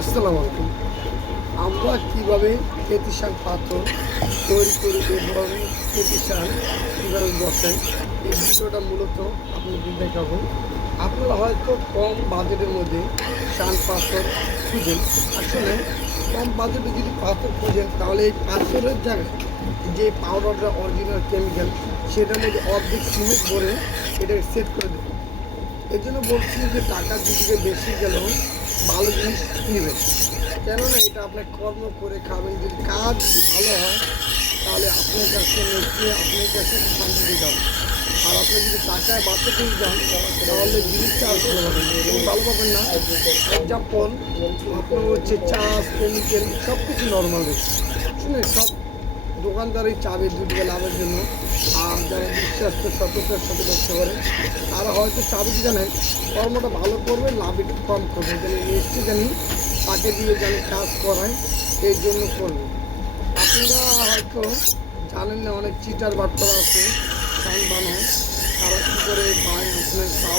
আসসালামু আলাইকুম। আমরা কীভাবে কেতিসান পাথর তৈরি করি এবং কেতিসান কীভাবে বসাই, এই ভিডিওটা মূলত আপনাদের দেখাবো। আপনারা হয়তো কম বাজেটের মধ্যে শান পাথর খুঁজেন। আসলে কম বাজেটে যদি পাথর খুঁজেন তাহলে এই পাথরের জায়গায় যে পাউডারটা অরিজিনাল কেমিক্যাল সেটার মধ্যে অর্ধেক সিমেন্ট ভরে এটাকে সেট করে দেবে। এই জন্য বলছি যে টাকার দিকে বেশি গেলেও ভালো জিনিস নেবেন, কেননা এটা আপনার কর্ম করে খাবেন। যদি কাজ যদি ভালো হয় তাহলে আপনার কাছে নিশ্চয়ই আপনার কাছে শান্তিতে যাবেন। আর আপনি যদি টাকায় বাঁচাতে যান তাহলে জিনিসটা আর ভালো পাবেন এবং ভালো পাবেন না। এক্সাম্পল আপনার হচ্ছে চাষ কেমিক্যাল সব কিছু নর্মাল রয়েছে। শুনে সব দোকানদারই চাবে দুধকে লাভের জন্য। আর যারা বিশ্বাস্ত সততার সাথে ব্যবসা করে তারা হয়তো চাবে কি জানেন, কর্মটা ভালো করবে, লাভ একটু কম করবে, যেন নিশ্চয় জানি তাকে দিয়ে জানি কাজ করায়, এই জন্য করবে। আপনারা হয়তো জানেন না অনেক চিটার বাট্টারা আছে, সান বানায়, তারা কী করে বানায় আপনার